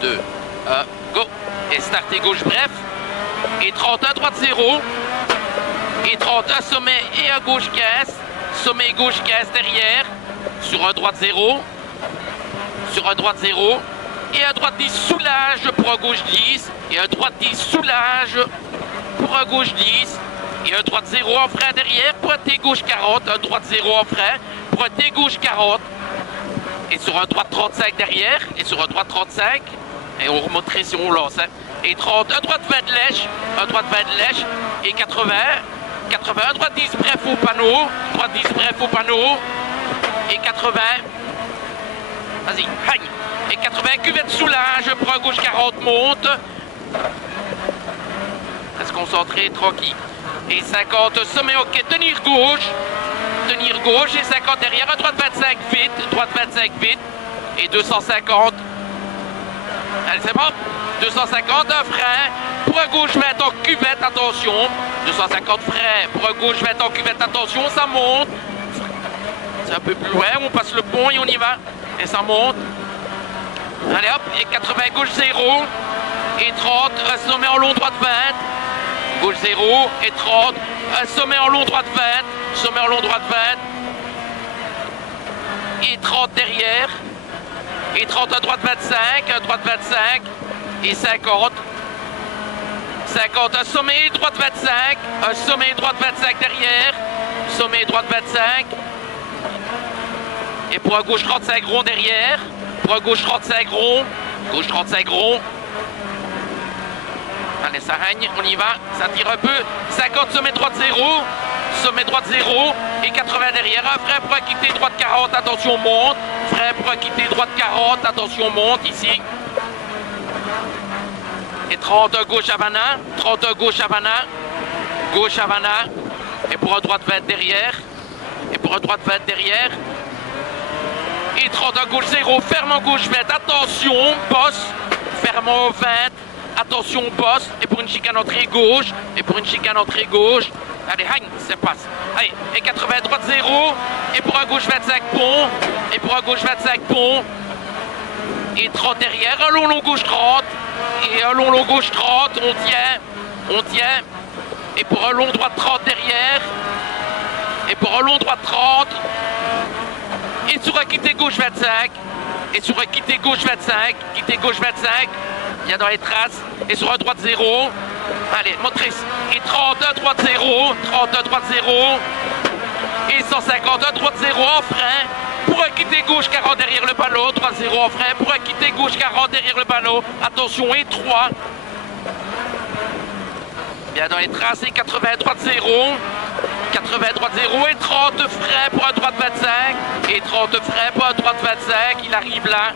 2, 1, go. Et start et gauche, bref. Et 31, droite 0. Et 31, sommet et à gauche 15. Sommet et gauche 15 derrière. Sur un droite 0. Sur un droite 0. Et à droite 10, soulage pour un gauche 10. Et à droite 10, soulage pour un gauche 10. Et un droite 0 en frein derrière. Pointé gauche 40. Un droite 0 en frein. Pointé gauche 40. Et sur un droite 35 derrière. Et sur un droite 35. Et on remonterait si on lance. Hein. Et 30, un droite 20 de lèche. Un droite 20 de lèche. Et 80. 80, droite 10 bref au panneau. Droite 10 bref au panneau. Et 80. Vas-y, hagne. Et 80, cuvette soulage pour un gauche 40, monte. Reste concentré, tranquille. Et 50, sommet ok, tenir gauche. Tenir gauche et 50 derrière, un droite 25 vite. Droite 25 vite. Et 250. Allez, c'est bon. 250, un frein. Pour un gauche 20 en cuvette, attention. 250 frein. Pour un gauche 20 en cuvette, attention, ça monte. C'est un peu plus loin, on passe le pont et on y va. Et ça monte. Allez hop, et 80 gauche 0. Et 30, un sommet en long droite 20. Gauche 0 et 30. Un sommet en long droite 20. Sommet en long droite 20. Et 30 derrière. Et 30 à droite 25. À droite 25. Et 50. 50, un sommet droite 25. Un sommet droite 25 derrière. Sommet droite 25. Et pour un gauche 35 rond derrière. Pour un gauche 35 rond. Gauche 35 rond. Allez, ça règne, on y va. Ça tire un peu. 50, sommet droite 0. Sommet droite 0. Et 80 derrière. Un frein pour quitter droite 40. Attention, monte. Frein pour quitter droite 40. Attention, monte ici. Et 30, gauche Havana. 30, gauche Havana. Gauche Havana. Et pour un droite 20 derrière. Et pour un droite 20 derrière. Et 30 à gauche 0, ferme en gauche 20, attention, bosse, ferme en 20, attention, bosse, et pour une chicane entrée gauche, et pour une chicane entrée gauche, allez, hang, ça passe, allez, et 80 droite 0, et pour un gauche 25 pont, et pour un gauche 25 pont, et 30 derrière, un long gauche 30, et un long gauche 30, on tient, et pour un long droite 30 derrière, et pour un long droite 30, et sur un quitté gauche 25. Et sur un quitté gauche 25. Quitté gauche 25. Il y a dans les traces. Et sur un droite 0. Allez, motrice. Et 31 droite 0. 31 droite 0. Et 150 droite 0 en frein. Pour un quitté gauche 40 derrière le panneau. Droite 0 en frein. Pour un quitté gauche 40 derrière le panneau. Attention, et 3. Bien dans les traces. Et 80 droite 0. 80 droite 0 et 30 freins pour un droite 25 et 30 freins pour un droite 25, il arrive là,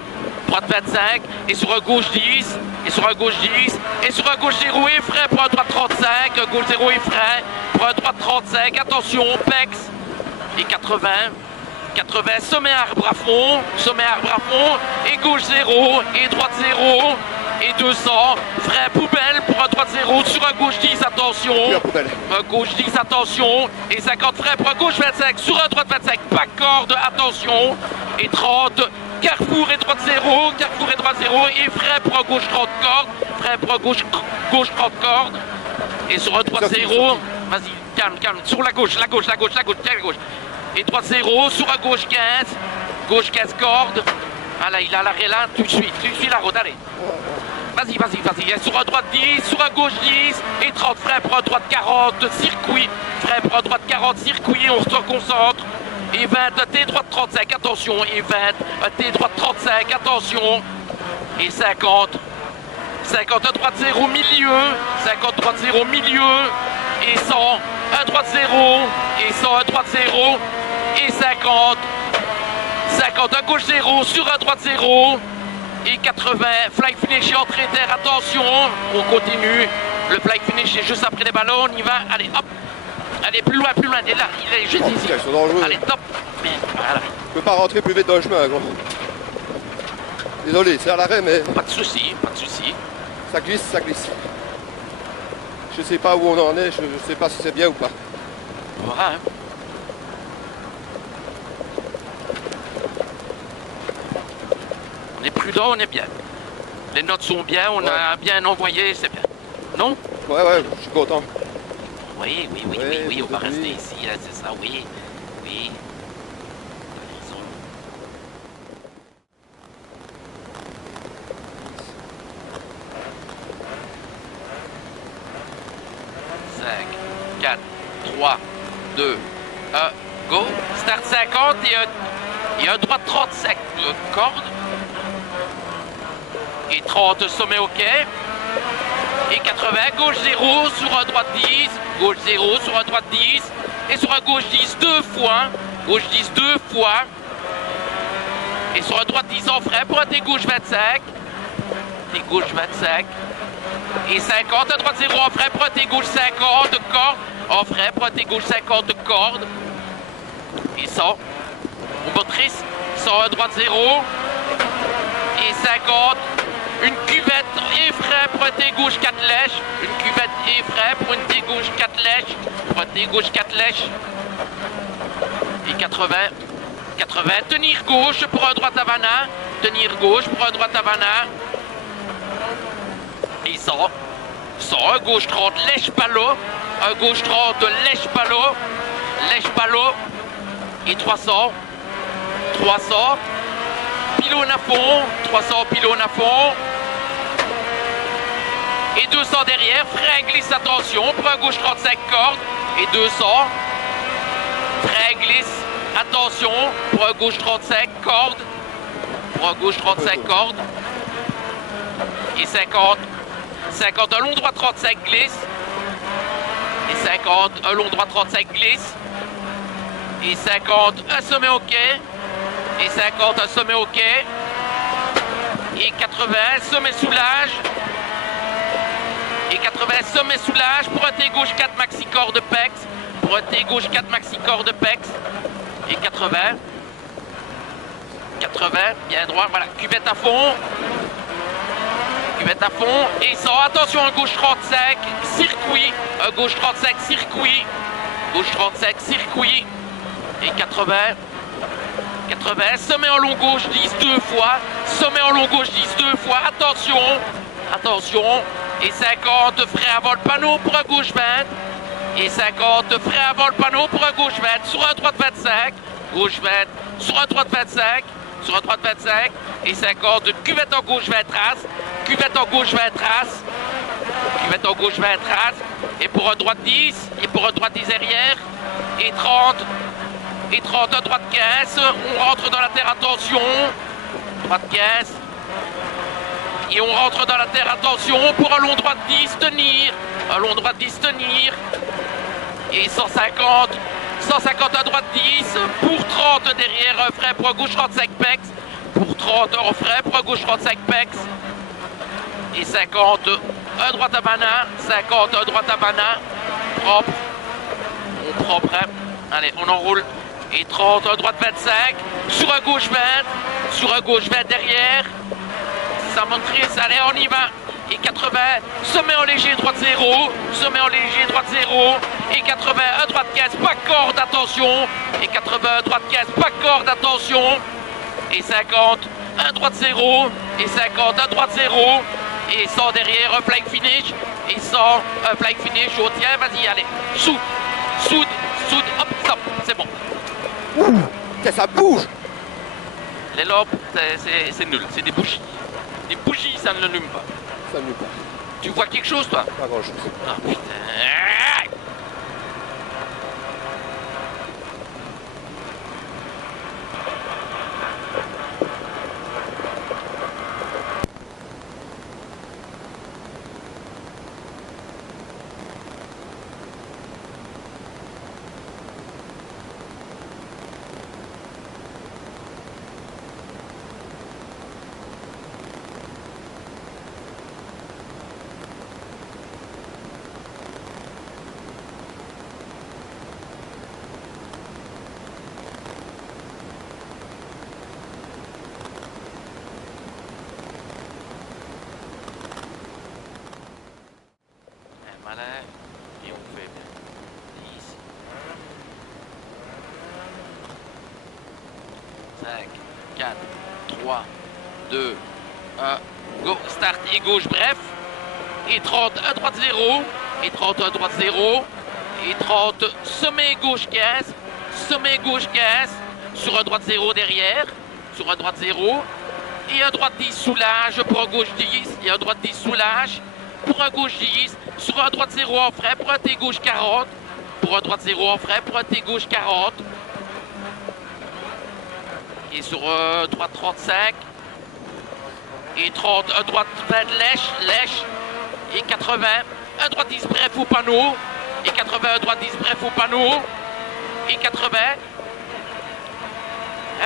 droite 25 et sur un gauche 10 et sur un gauche 10 et sur un gauche 0 et frein pour un droite 35, un gauche 0 et frein pour un droite 35, attention, pex et 80 sommet arbre à fond et gauche 0 et droite 0 et 200, frein poubelle pour un droite 0 sur un gauche 10, attention. Un gauche 10, attention. Et 50 frein pour un gauche 25 sur un droite 25, pas corde, attention. Et 30, carrefour et droite 0, carrefour et droite 0. Et frein pour un gauche 30 cordes, frein pour un gauche 30 cordes. Et sur un droite 0, vas-y, calme, sur la gauche. Et droite 0, sur un gauche 15 cordes. Ah là, il a l'arrêt là, tu suis la route, allez. Vas-y, sur un droite 10, sur un gauche 10, et 30 freins pour un droite 40, circuit, frein pour un droite 40, circuit, on se concentre, et 20, T droite 35, attention, et 20, T droite 35, attention, et 50, un droite 0 milieu, 50 droite 0 milieu, et 100, un droite 0, et 100, un droite 0, et 50, un gauche 0, sur un droite 0, et 80, fly finish et entrée d'air, attention, on continue, le fly finish est juste après les ballons, on y va, allez hop, allez plus loin, il est là, il est juste ici, ils sont dangereux. Allez top, voilà. Je peux pas rentrer plus vite dans le chemin, gros. Désolé, c'est à l'arrêt, mais... Pas de souci. Ça glisse. Je sais pas où on en est, je sais pas si c'est bien ou pas. Voilà, hein. On est prudent, on est bien. Les notes sont bien, on Ouais. a bien envoyé, c'est bien. Non? Ouais, je suis content. Oui, Ouais, on va oui. rester ici, là, c'est ça, oui. Oui. T'as raison. 5, 4, 3, 2, 1, go. Start 50 et un droit de 35 cordes. Et 30 sommet OK. Et 80, gauche 0 sur un droite 10. Gauche 0 sur un droite 10. Et sur un gauche 10 deux fois. Gauche 10 deux fois. Et sur un droite 10 en frein pour un T gauche 25. T gauche 25. Et 50, un droite 0 en frein pour un T gauche 50 cordes. En frein pour un T gauche 50 cordes. Et 100. Au motrice, 100, un droite 0. Et 50. Une cuvette et frein pour un T gauche 4 lèches. Une cuvette et frein pour une T gauche 4 lèches. Pour un T gauche 4 lèches. Et 80. 80. Tenir gauche pour un droite Havana. Tenir gauche pour un droite Havana. Et 100. 100. Un gauche 30 lèche palo. Un gauche 30 lèche palo. Lèche palo. Et 300. 300. Pylône à fond. 300 pylône à fond. Et 200 derrière, frein glisse, attention, pour un gauche 35 cordes, et 200, frein glisse, attention, pour un gauche 35 cordes, pour un gauche 35 cordes, et 50, 50, un long droit 35 glisse, et 50, un long droit 35 glisse, et 50, un sommet OK, et 50, un sommet OK, et 80, sommet soulage, et 80, sommet soulage pour un T gauche 4 maxi corps de pex. Pour un T gauche 4 maxi corps de pex. Et 80. 80, bien droit, voilà. Cuvette à fond. Cuvette à fond. Et 100, attention, un gauche 35, circuit. Un gauche 35, circuit. Gauche 35, circuit. Et 80. 80, sommet en long gauche 10 deux fois. Sommet en long gauche 10 deux fois. Attention. Attention. Et 50, frein avant le panneau pour un gauche 20. Et 50, frein avant le panneau pour un gauche 20. Sur un droite 25. Gauche 20. Sur un droite 25. Sur un droite 25. Et 50, cuvette en gauche 20 traces. Cuvette en gauche 20 traces. Cuvette en gauche 20 traces. Et pour un droite 10. Et pour un droite 10 arrière. Et 30. Et 30, un droite 15. On rentre dans la terre, attention. Droite 15. Et on rentre dans la terre, attention, pour un long droit de 10, tenir. Un long droit de 10, tenir. Et 150. 150 à droite 10. Pour 30 derrière, un frein pour un gauche 35 pex. Pour 30, un frein pour un gauche 35 pex. Et 50, un droite Havana. 50, un droite Havana. Propre. On propre. Allez, on enroule. Et 30, un droite 25. Sur un gauche 20. Sur un gauche 20 derrière. Ça motrice, allez, on y va. Et 80, sommet en léger, droite 0. Sommet en léger, droite 0. Et 80, un droite 15, pas corde, attention. Et 80, droite 15, pas corde, attention. Et 50, un droite 0. Et 50, un droite 0. Et 100 derrière, un flying finish. Et 100, un flying finish. Oh, tiens, vas-y, allez. Soude, soude, soude, hop, stop, c'est bon. Ouh, ça bouge. Les lampes, c'est nul, c'est des bougies. Des bougies, ça ne l'allume pas. Ça me pas. Tu vois quelque chose, toi? Pas grand chose. Ah, putain. Malin. Et on fait 10. 5, 4, 3, 2, Go, start et gauche, bref. Et 30, 1 droite 0. Et 30, 1 droite 0. Et 30, sommet gauche 15. Sommet gauche 15. Sur un droite 0 derrière. Sur un droite 0. Et un droite 10 soulage pour un gauche 10. Et un droite 10 soulage pour un gauche 10. Sur un droite 0 en frais pour un T gauche 40. Pour un droite 0 en frais pour un T gauche 40. Et sur droite 35. Et 30, un droite 20 lèche. Et 80, un droite 10 bref au panneau. Et 80, un droite 10 bref au panneau. Et 80.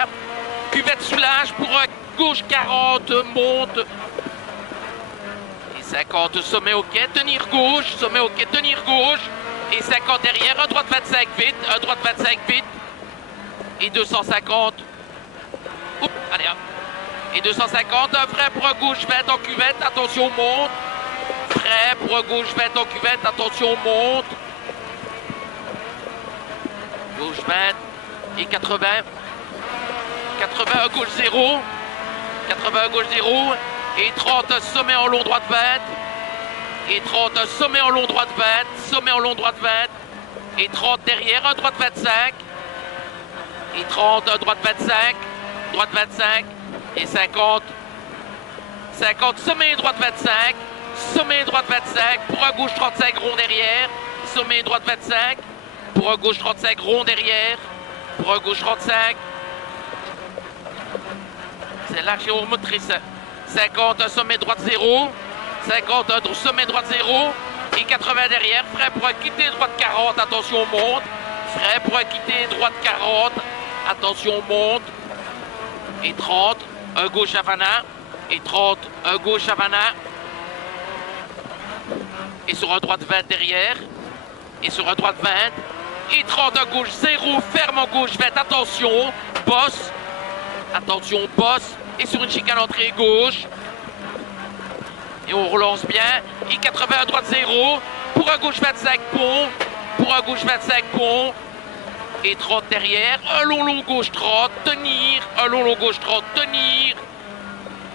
Hop. Cuvette soulage pour gauche 40, monte. Et 50, sommet au quai, tenir gauche. Sommet au quai, tenir gauche. Et 50 derrière, un droite 25 vite. Un droite 25 vite. Et 250. Oups, allez hop. Et 250, un frais pour un gauche 20 en cuvette, attention monte. Frais pour un gauche 20 en cuvette, attention monte. Gauche 20 et 80. 80 un gauche 0. 80 un gauche 0. Et 30 un sommet en long droite 20. Et 30 un sommet en long droite 20. Sommet en long droite 20. Et 30 derrière un droite 25. Et 30 un droite 25. Droite 25. Et 50. 50 sommet droite 25. Sommet droite 25 pour un gauche 35 rond derrière. Sommet droite 25 pour un gauche 35 rond derrière. Pour un gauche 35. C'est large et motrice. 50 un sommet droite 0. 50 un sommet droite 0. Et 80 derrière. Frais pour un quitter droite 40. Attention monte. Frais pour un quitter droite 40. Attention monte. Et 30 un gauche Havana. Et 30 un gauche Havana. Et sur un droite 20 derrière. Et sur un droite 20. Et 30 un gauche 0. Ferme en gauche 20. Attention. Bosse. Attention, bosse. Et sur une chicane entrée gauche. Et on relance bien. Et 80 droite 0. Pour un gauche 25 pont. Pour un gauche 25 pont. Et 30 derrière. Un long gauche 30. Tenir. Un long gauche 30. Tenir.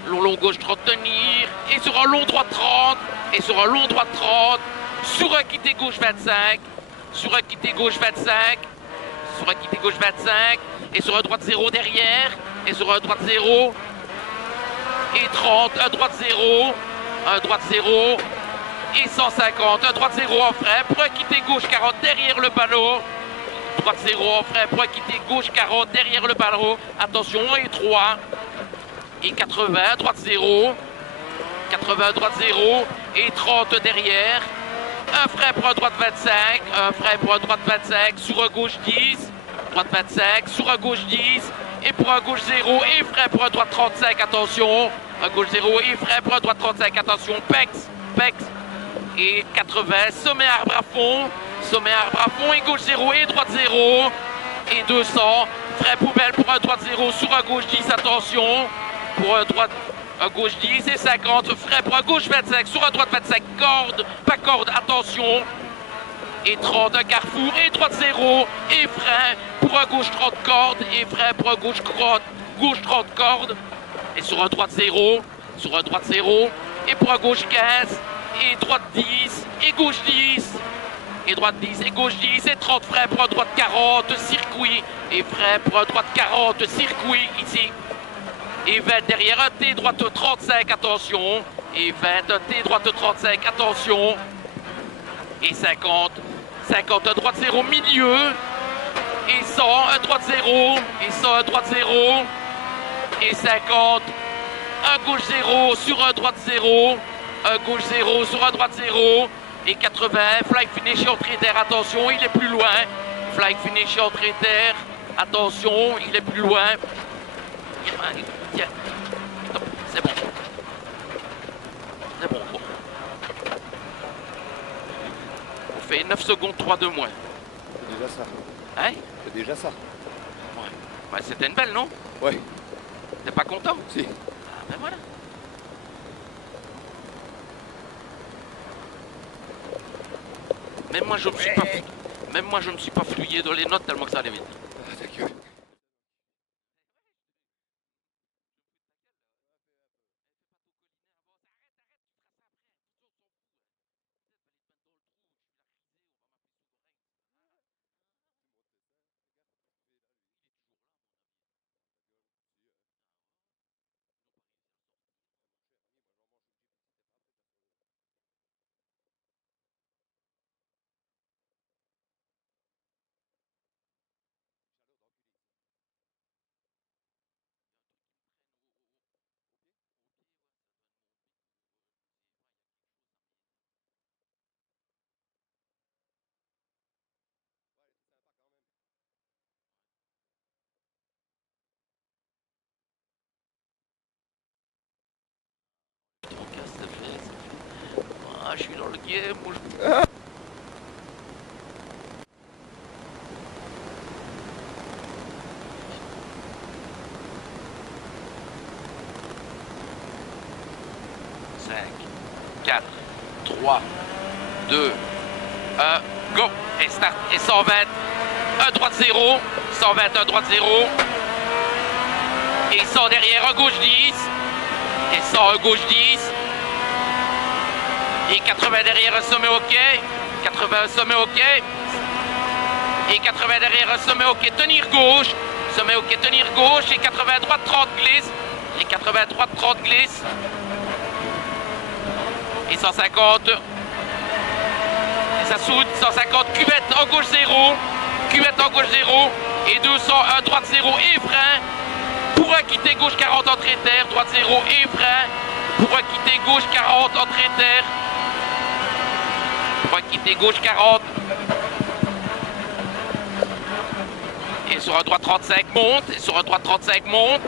Long gauche 30. Tenir. Et sur un long droite 30. Et sur un long droite 30. Sur un quitté gauche 25. Sur un quitté gauche 25. Sur un quitté gauche 25. Et sur un droite 0 derrière. Et sur un droite 0. Et 30. Un droite 0. Un droite 0. Et 150. Un droite 0 en frais. Pour un quitté gauche 40 derrière le ballon. Droite 0 en frais. Pour un quitté gauche 40 derrière le ballon. Attention. Et 3. Et 80. Droite 0. 80. Droite 0. Et 30 derrière. Un frais pour un droite 25. Un frais pour un droite 25. Sur un gauche 10. Droite 25. Sur un gauche 10. Et pour un gauche 0. Et frais pour un droite 35. Attention. Un gauche 0. Et frais pour un droite 35. Attention. Pex. Et 80. Sommet arbre à fond. Sommet arbre à fond. Et gauche 0. Et droite 0. Et 200. Frais poubelle pour un droite 0. Sur un gauche 10. Attention. Pour un droite. Un gauche 10 et 50, frais pour un gauche 25, sur un droite 25, corde, pas corde, attention. Et 30, un carrefour, et droite 0, et frein pour un gauche 30 corde, et frein pour un gauche 30 corde. Et sur un droite 0, sur un droite 0, et pour un gauche 15, et droite 10, et gauche 10, et droite 10, et gauche 10, et 30 frein pour un droite 40, circuit, et frein pour un droite 40, circuit, ici. Et 20 derrière, un T droite 35, attention. Et 20, un T droite 35, attention. Et 50, 50, un droite 0, milieu. Et 100, un droite 0. Et 100, un droite 0. Et 50, un gauche 0 sur un droite 0. Un gauche 0 sur un droite 0. Et 80, fly finish entrée d'air, attention, il est plus loin. Fly finish entrée d'air, attention, il est plus loin. Tiens, c'est bon. C'est bon. On fait 9 secondes 3 de moins. C'est déjà ça. Hein? C'est déjà ça. Ouais. Bah, c'était une belle, non? Ouais. T'es pas content? Si. Ah ben voilà. Même moi je me suis pas fouillé dans les notes tellement que ça allait vite. Ah, t'inquiète. fatigué. Moi, je... 5, 4, 3, 2, 1, go! Et start. Et 120, 1 droite 0, 120, 1 droite 0. Et 100 derrière, 1 gauche 10. Et 100, 1 gauche 10. Et 80 derrière, un sommet OK. 80, un sommet OK. Et 80 derrière, un sommet OK, tenir gauche. Sommet OK, tenir gauche. Et 80 droite, 30 glisse. Et 80 droite, 30 glisse. Et 150. Et ça soude. 150, cuvette en gauche 0. Cuvette en gauche 0. Et 200, 1 droite 0 et frein. Pour quitter gauche 40, entrée terre. Droite 0 et frein. Pour quitter gauche 40, entrée terre. Pour quitter gauche 40. Et sur un droit 35 monte. Et sur un droit 35 monte.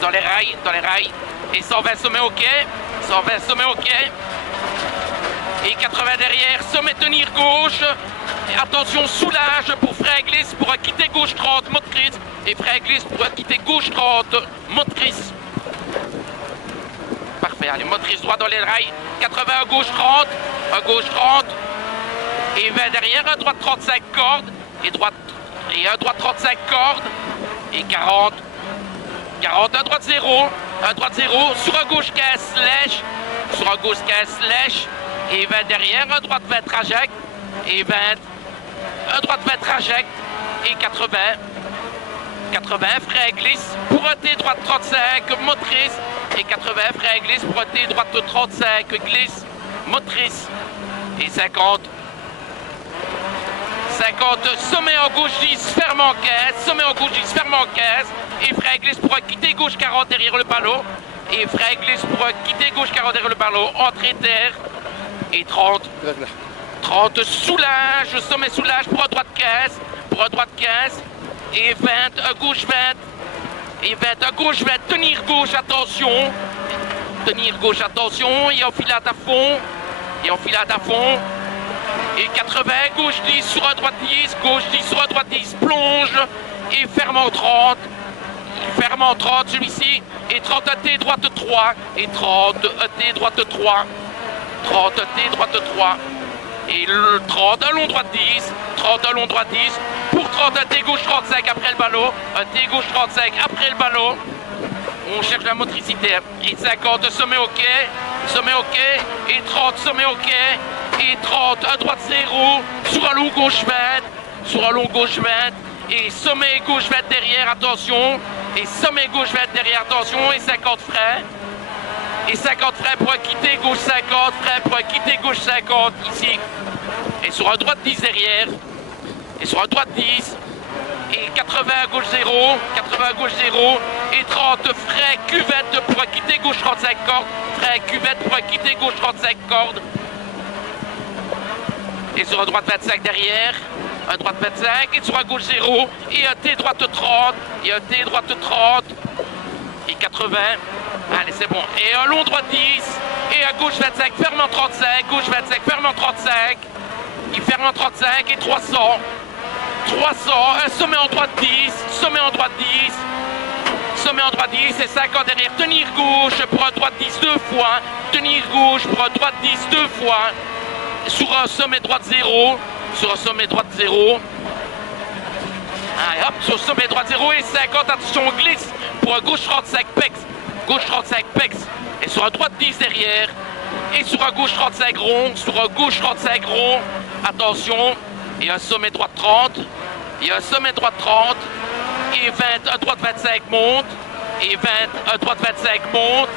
Dans les rails, dans les rails. Et 120 sommet OK. 120 sommet OK. Et 80 derrière, sommet tenir gauche. Et attention, soulage pour frein glisse pour quitter gauche 30, motrice. Et frein glisse pour quitter gauche 30, motrice. Parfait, allez, motrice droit dans les rails. 80 à gauche 30, à gauche 30. Et 20 derrière, un droite 35 cordes. Et un droite 35 cordes. Et 40. 40, un droite 0. Un droite 0. Sur un gauche 15 lèche. Sur un gauche 15 lèche. Et 20 derrière, un droite 20 trajecte. Et 20. Un droite 20 trajecte. Et 80. 80, frein glisse. Pour un T droite 35, motrice. Et 80, frein glisse. Pour un T droite 35, glisse, motrice. Et 50. 50, sommet en gauche 10, ferme en 15. Sommet en gauche 10, ferme en 15. Et frein glisse pour quitter gauche 40 derrière le ballot. Et frein glisse pour quitter gauche 40 derrière le ballot. Entrée terre. Et 30. 30, soulage. Sommet soulage pour un droite 15. Pour un droite 15. Et 20, un gauche 20. Et 20, un gauche 20. Tenir gauche, attention. Tenir gauche, attention. Et enfilade à fond. Et enfilade à fond. Et 80, gauche 10 sur un droite 10. Gauche 10 sur un droite 10. Plonge. Et ferme en 30. Ferme en 30 celui-ci. Et 30 à T droite 3. Et 30 à T droite 3. 30 à T droite 3. Et le 30 à long droite 10. 30 à long droite 10. Pour 30 à T gauche 35 après le ballot. Un T gauche 35 après le ballot. On cherche la motricité. Et 50 sommet OK. Sommet OK. Et 30 sommet OK. Et 30 à droite 0. Sur un long gauche 20. Sur un long gauche 20. Et sommet gauche 20 derrière, attention. Et sommet gauche 20 derrière, attention. Et 50 freins. Et 50 freins pour quitter gauche 50. Freins pour quitter gauche 50 ici. Et sur un droite 10 derrière. Et sur un droite 10. Et 80 à gauche 0. 80 à gauche 0. Et 30 freins cuvette pour quitter gauche 35 cordes. Freins cuvette pour quitter gauche 35 cordes. Et sur un droite 25 derrière. Un droite 25, et sur un gauche 0, et un T droite 30, et un T droite 30, et 80, allez c'est bon, et un long droite 10, et un gauche 25, ferme en 35, gauche 25, ferme en 35, il ferme en 35, et 300, 300, un sommet en droite 10, sommet en droite 10, sommet en droite 10, et 50 derrière, tenir gauche pour un droite 10 deux fois, tenir gauche pour un droite 10 deux fois, sur un sommet droite 0, sur un sommet droite 0. Allez hop, sur sommet droite 0 et 50, attention, on glisse pour un gauche 35 pex. Gauche 35 pex. Et sur un droite 10 derrière. Et sur un gauche 35 rond. Sur un gauche 35 rond. Attention. Et un sommet droite 30. Et un sommet droite 30. Et 20, un droite 25 monte. Et 20, un droite 25 monte.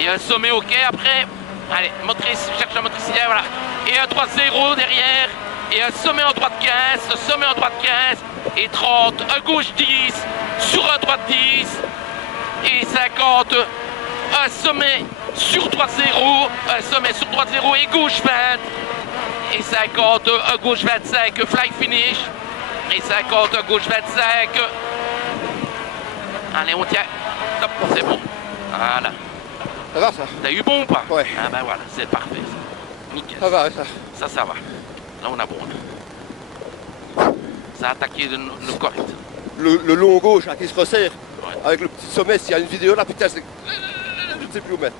Et un sommet OK après. Allez, motrice, cherche la motricité, voilà. Et un droite 0 derrière. Et un sommet en droite 15, un sommet en droite 15, et 30, un gauche 10, sur un droite 10, et 50, un sommet sur droite 0, un sommet sur droite 0 et gauche 20, et 50, un gauche 25, fly finish, et 50, un gauche 25, allez on tient, hop, c'est bon, voilà. Ça va ça? T'as eu bon ou pas? Ouais. Ah ben voilà, c'est parfait. Ça. Nickel. Ça va ça. Ça va. Là, on a bon. Là. Ça a attaqué le correct. Le long gauche là, qui se resserre. Ouais. Avec le petit sommet, s'il y a une vidéo là, putain, c'est... Je ne sais plus où mettre.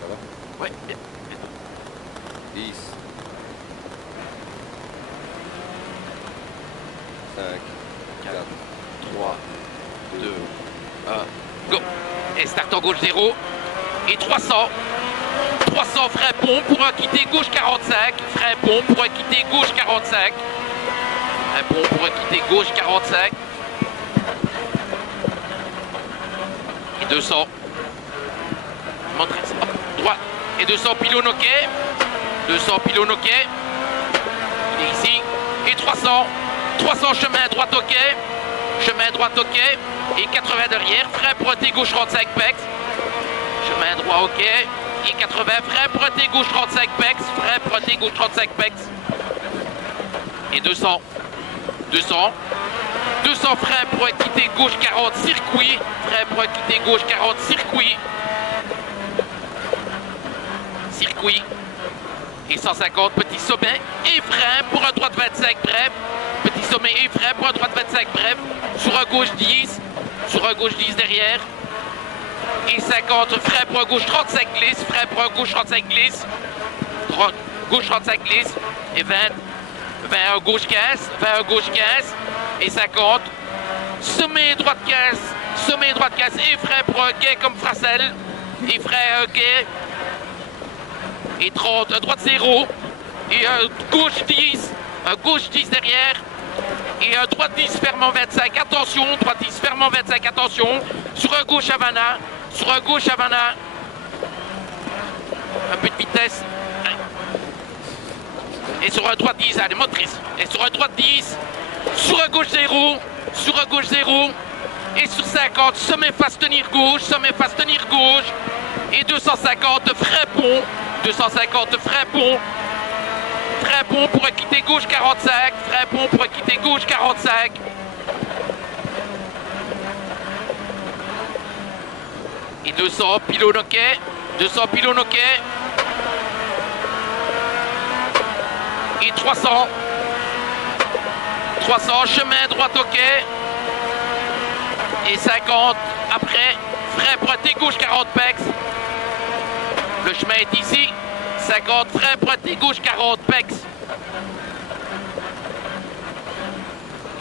Ça va? Ouais, bien. 10. 5, 4, 3, 2, 1, go. Et start en gauche 0. Et 300. 300 frais pont pour un quitter gauche 45. Frais pont pour un quitter gauche 45. Frais pont pour un quitter gauche 45. Et 200. Motrice, hop, droite. Et 200 pylône ok. 200 pylône ok. Il est ici. Et 300. 300 chemin droite ok. Chemin droite ok. Et 80 derrière. Frein pointé gauche 35 pex. Chemin droit ok. Et 80. Frein pointé gauche 35 pex. Frein pointé gauche 35 pex. Et 200. 200. 200 frein pour quitter gauche 40 circuit. Frein pour quitter gauche 40 circuit. Circuit. Et 150 petit sommet et frein pour un droite 25 bref. Petit sommet et frein pour un droite 25 bref. Sur un gauche 10. Sur un gauche 10 derrière. Et 50 frein pour un gauche 35 glisse. Frein pour un gauche 35 glisse. Gauche 35 glisse. Et 20. 20 un gauche 15. 20 un gauche 15. Et 50. Sommet droite 15. Sommet droite 15 et frein pour un quai comme Fracel. Et frein un quai. Et 30, un droite 0, et un gauche 10, un gauche 10 derrière, et un droite 10 fermant 25, attention, droite 10 fermant 25, attention, sur un gauche Havana, sur un gauche Havana, un peu de vitesse, et sur un droite 10, allez, motrice, et sur un droite 10, sur un gauche 0, sur un gauche 0, et sur 50, sommet face tenir gauche, et 250, frein pont, 250 frein pont pour quitter gauche 45, frein pont pour quitter gauche 45. Et 200 pylône ok, 200 pylône ok. Et 300. 300 chemin droite ok. Et 50 après, frein pointé gauche 40 pex. Le chemin est ici. 50 frein pointé gauche 40 pex.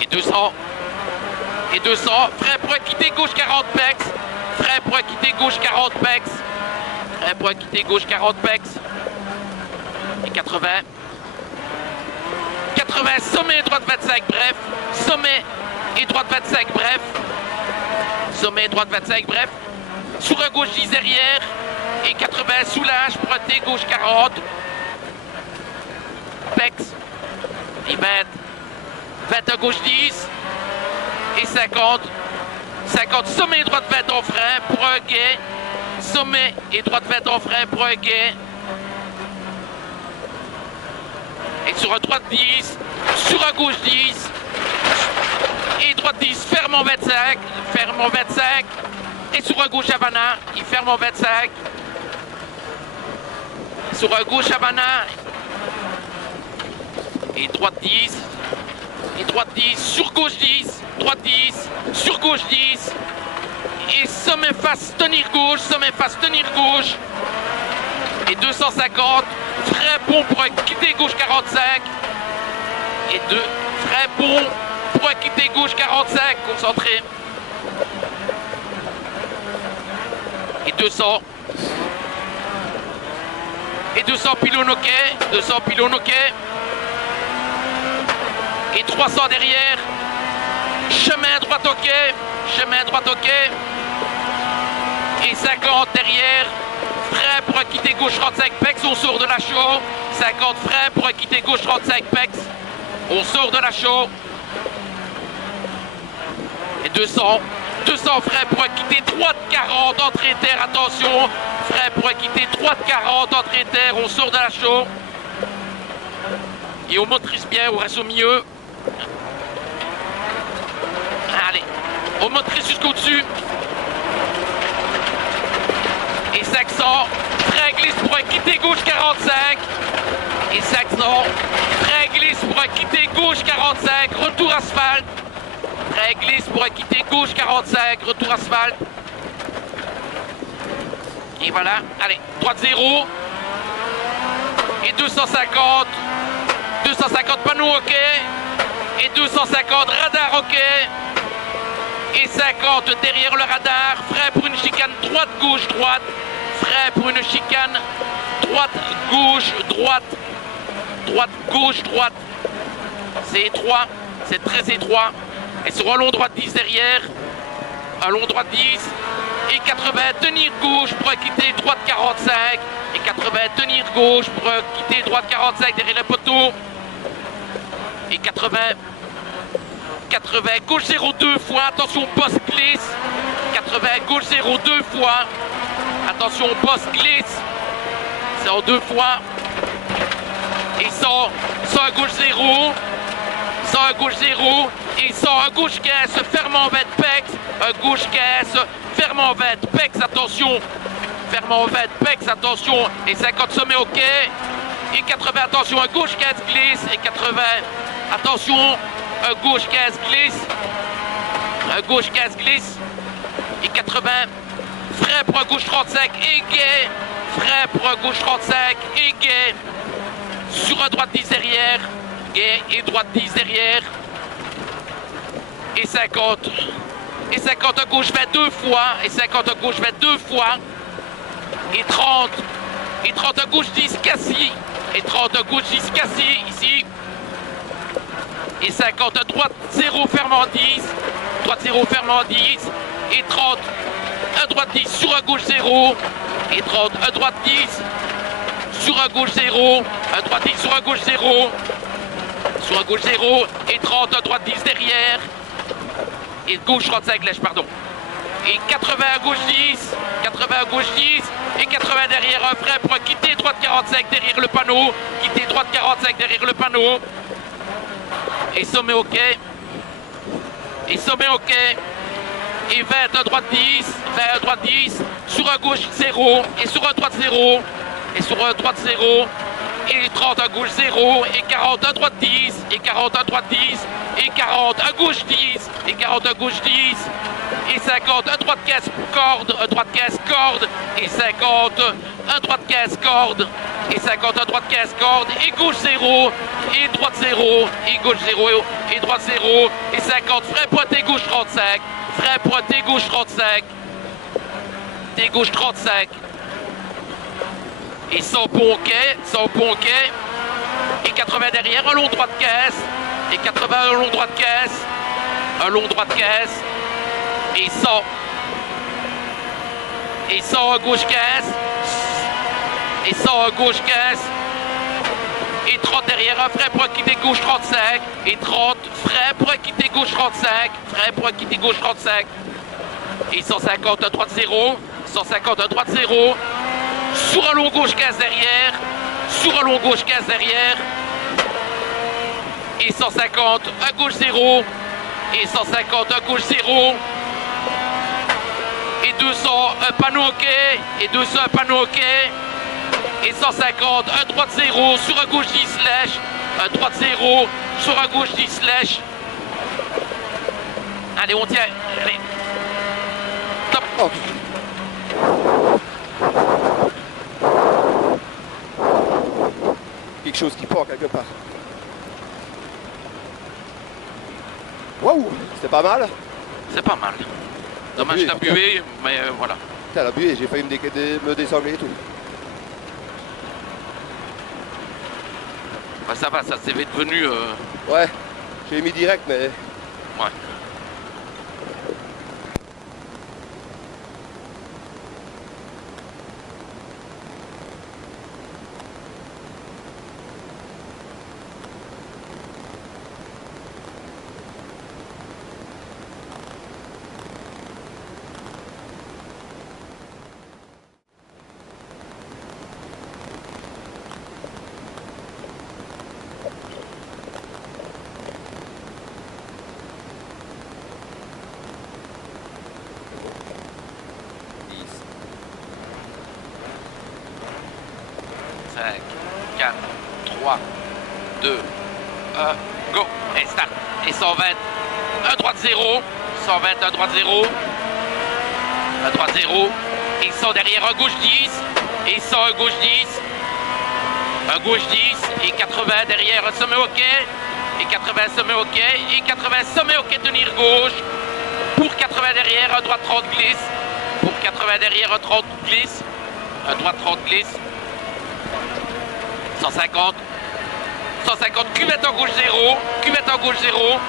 Et 200. Et 200 frein pour quitter gauche 40 pex. Frein pour quitter gauche 40 pex. Frein pour quitter gauche 40 pex. Et 80. 80 sommet droite 25 bref. Sommet et droite 25 bref. Sommet droite 25 bref. Sur un gauche 10 derrière. Et 80 soulage, pointé gauche 40. Pex. Et 20. 20 à gauche 10. Et 50. 50 sommet droite 20 en frein pour un quai. Sommet et droite 20 en frein pour un quai. Et sur un droite 10. Sur un gauche 10. Et droite 10 ferme en 25. Ferme en 25. Et sur un gauche Havana, il ferme en 25. Sur un gauche Havana. Et droite 10. Et droite 10. Sur gauche 10. Droite 10. Sur gauche 10. Et sommet face tenir gauche. Sommet face tenir gauche. Et 250. Frein pont pour un quitter gauche 45. Et 2. Frein pont pour un quitter gauche 45. Concentré. Et 200. Et 200 pylône ok. 200 pylône ok. Et 300 derrière. Chemin droite ok. Chemin droite ok. Et 50 derrière. frais pour quitter gauche 35 pex, on sort de la chaux. 50 frais pour quitter gauche 35 pex, on sort de la chaux. Et 200 frais pour quitter droite 40, entrée terre, attention. Frais pour quitter droite 40, entrée terre, on sort de la chaux. Et on motrice bien, on reste au milieu. Allez, on motrice jusqu'au dessus. Et 500, frais glisse pour quitter gauche 45. Et 500, frais glisse pour quitter gauche 45, retour asphalte. Frais glisse pour quitter gauche 45, retour asphalte. Et voilà, allez, droite 0. Et 250. 250 panneaux OK. Et 250 radar OK. Et 50 derrière le radar. Frais pour une chicane droite, gauche, droite. Frais pour une chicane droite, gauche, droite. Droite, gauche, droite. C'est étroit. C'est très étroit. Et sur un long droite 10 derrière. Un long droite 10. Et 80, tenir gauche pour quitter droite 45. Et 80, tenir gauche pour quitter droite 45 derrière le poteau. Et 80, gauche 0 deux fois, attention poste glisse. 80, gauche 0 deux fois. Attention poste glisse. C'est en deux fois. Et 100 à gauche 0. 100 à gauche 0. Et 100 à gauche 15, fermant 20 pex. Gauche 15, fermant 20 pex, attention. Fermant 20 pex, attention. Et 50 sommet OK. Et 80, attention, à gauche 15 glisse. Et 80, attention, gauche 15 glisse. Gauche 15 glisse. Et 80, frais pour gauche 35 et gai. Frais pour gauche 35 et gai. Sur droite 10 derrière. Gai et droite 10 derrière. Et 50. Et 50 à gauche 22 fois. Et 50 à gauche 22 fois. Et 30. Et 30 à gauche 10 Cassis. Et 30 à gauche 10 Cassis ici. Et 50 à droite 0 fermant 10. Droite 0 fermant 10. Et 30 à droite 10 sur à gauche 0. Et 30 à droite 10 sur à gauche 0. À droite 10 sur à gauche 0. Sur à gauche 0. Et 30 à droite 10 derrière. Et gauche 35 lèche, pardon. Et 80 à gauche 10. 80 à gauche 10. Et 80 derrière un frais pour quitter droite 45 derrière le panneau. Quitter droite 45 derrière le panneau. Et sommet OK. Et sommet OK. Et 20 à droite 10. 20 à droite 10. Sur un gauche 0. Et sur un droite 0. Et sur un droite 0. Et 30 à gauche 0. Et 40 à droite 10. Et 40 à droite 10. Et 40 à gauche 10. Et 40 à gauche 10. Et 50 à droite 15 corde. À droite 15 corde. Et 50 à droite 15 corde. Et 50 à droite 15 corde. Et gauche 0. Et droite 0. Et gauche 0. Et droite 0. Et 50 frais pointé gauche 35. Frais pointé gauche 35. Et gauche 35. Et 100 pont quai. 100 pont quai. Et 80 derrière. Un long droite 15. Et 80 un long droite 15. Un long droite 15. Et 100. Et 100 à gauche 15. Et 100 à gauche 15. Et 30 derrière, un frais pour quitter gauche 35. Et 30 frais pour quitter gauche 35. Frais pour quitter gauche 35. Et 150 à droite 0. 150 à droite 0. Sur un long gauche 15 derrière. Sur un long gauche 15 derrière. Et 150 à gauche 0. Et 150 à gauche 0. Et 200 un panneau OK. Et 200 un panneau OK. Et 150 un droite 0 sur un gauche 10 lèche. Un droite 0 sur un gauche 10 lèche. Allez, on tient. Allez. Top. Oh. Quelque chose qui part quelque part. Waouh, c'était pas mal. C'est pas mal. Dommage t'as bué, mais voilà. T'as la buée, j'ai failli me désangler et tout. Bah, ça va, ça s'est devenu... Ouais, j'ai mis direct, mais... Ouais. 5, 4, 3, 2, 1, go. Et start. Et 120, 1 droite 0. 120, 1 droite 0. 1 droite 0. Et 100 derrière, un gauche 10. Et 100, un gauche 10. Un gauche 10. Et 80 derrière, un sommet OK. Et 80 sommet OK. Et 80 sommet OK, tenir gauche. Pour 80 derrière, un droite 30 glisse. Pour 80 derrière, un 30 glisse. Un droite 30 glisse. 150. 150, cuvette en gauche 0. Cuvette en gauche 0.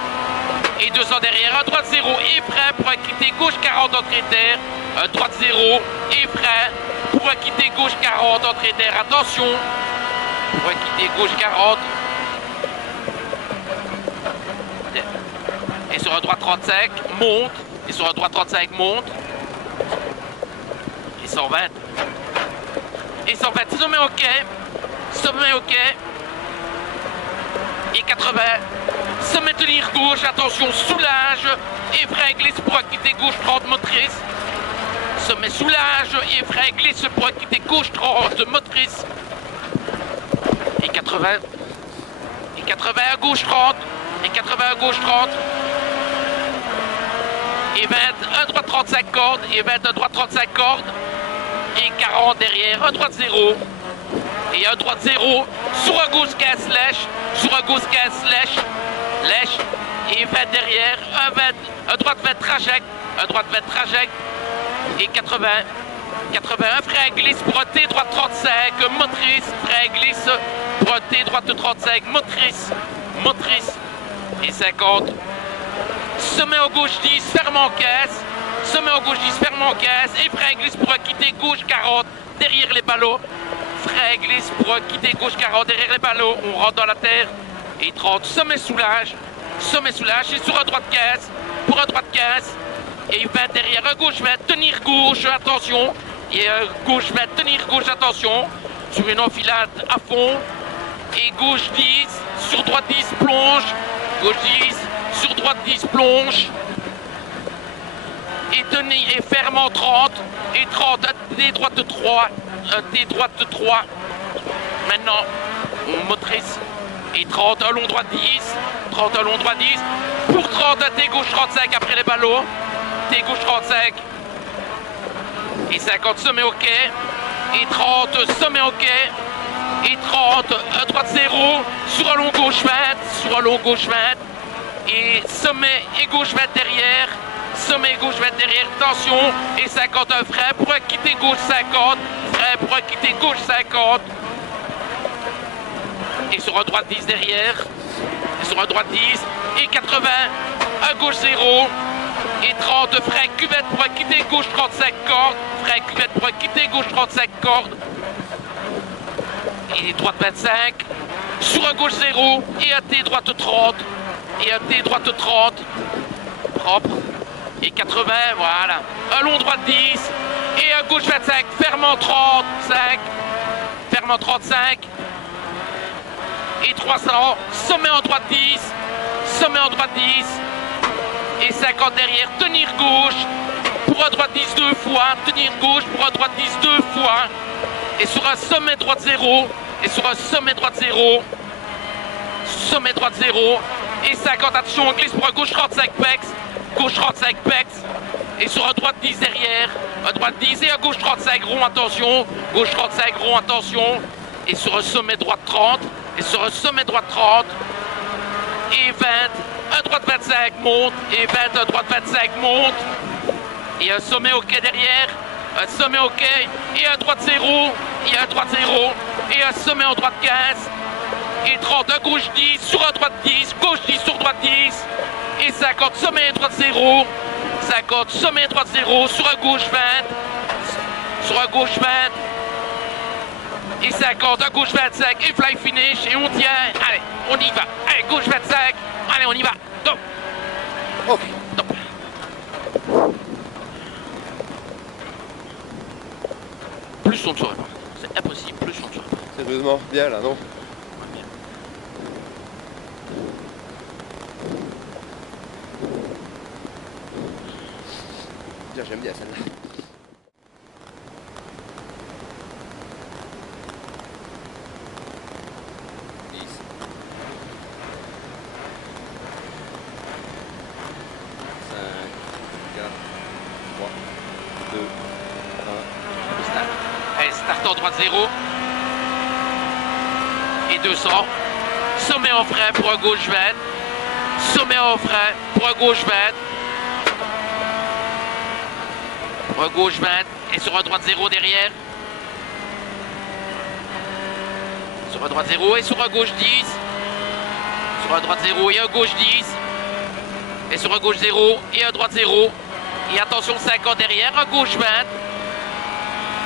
Et 200 derrière, un droite 0. Et frein pour quitter gauche 40 entrée terre. Un droite 0. Et frein pour quitter gauche 40 entrée terre. Attention. Pour quitter gauche 40. Et sur un droit 35, monte. Et sur un droit 35, monte. Et 120. Et 120, sommet OK. Sommet OK. Et 80. Sommet tenir gauche, attention, soulage. Et frein glisse pour quitter gauche 30 motrice. Sommet soulage. Et frein glisse pour quitter gauche 30 motrice. Et 80. Et 80 à gauche 30. Et 80 à gauche 30. Et 20, un droite 35 cordes. Et 20, un droite 35 cordes. Et 40 derrière, un droite 0. Et un droite 0. Sur un gauche 15 lèche. Sur un gauche 15 lèche. Lèche. Et 20 derrière, un 20. Un droite 20 trajecte. Un droite 20 trajecte. Et 80. 81, frein glisse pour un T droite 35. Motrice. Frein glisse pour un T droite 35. Motrice. Motrice. Et 50. Sommet en gauche 10, ferme en caisse. Sommet en gauche 10, ferme en caisse. Et frein glisse pour quitter gauche 40 derrière les ballots. Frein glisse pour quitter gauche 40 derrière les ballots. On rentre dans la terre. Et 30, sommet soulage. Sommet soulage. Et sur un droite 15. Pour un droite 15. Et 20 derrière, un gauche 20, tenir gauche, attention. Et gauche 20, tenir gauche, attention. Sur une enfilade à fond. Et gauche 10, sur droite 10, plonge. Gauche 10, sur droite 10, plonge. Et tenez, et ferme en 30. Et 30, un T droite 3. Un T droite 3. Maintenant, on motrice. Et 30, un long droit 10. 30, un long droit 10. Pour 30, un T gauche 35 après les ballots. T gauche 35. Et 50, sommet OK. Et 30, sommet OK. Et 30, un droite 0. Sur un long gauche 20. Sur un long gauche 20. Et sommet et gauche 20 derrière. Sommet et gauche 20 derrière. Tension. Et 50, un frein pour quitter gauche 50. Frein pour quitter gauche 50. Et sur un droite 10 derrière. Et sur un droite 10. Et 80, un gauche 0. Et 30, frein cuvette pour quitter gauche 35 cordes. Frein cuvette pour quitter gauche 35 cordes. Et droite 25. Sur un gauche 0. Et un T droite 30. Et un T droite 30. Propre. Et 80, voilà. Un long droite 10. Et un gauche 25. Ferme en 35. Ferme en 35. Et 300. Sommet en droite 10. Sommet en droite 10. Et 50 derrière, tenir gauche, pour un droite 10 deux fois, tenir gauche, pour un droite 10 deux fois, et sur un sommet droite 0, et sur un sommet droite 0, sommet droite 0, et 50, attention, on glisse pour un gauche 35 pex, gauche 35 pex, et sur un droite 10 derrière, un droite 10 et un gauche 35 rond, attention, gauche 35 rond, attention, et sur un sommet droite 30, et sur un sommet droite 30, et 20, un droite 25 monte, et 20, un droite 25 monte, et un sommet OK derrière, un sommet OK, et un droite 0, et un droite 0, et un sommet en droite 15, et 30, un gauche 10, sur un droite 10, gauche 10 sur droite 10, et 50, sommet droite 0, 50, sommet droite 0, sur un gauche 20, sur un gauche 20, et 50, un gauche 25, et fly finish, et on tient, allez, on y va, allez, gauche 25, allez, on y va, top. Ok. Top. Plus on ne saurait pas, c'est impossible, plus on ne saurait pas. Sérieusement, bien là, non? Bien, j'aime bien celle-là. 1, Allez, start en droite 0. Et 200. Sommet en frein pour un gauche 20. Sommet en frein pour un gauche 20. Pour un gauche 20. Et sur un droite 0 derrière. Sur un droite 0 et sur un gauche 10. Sur un droite 0 et un gauche 10. Et sur un gauche 0 et un droite 0. Et attention, 50 derrière, un gauche 20.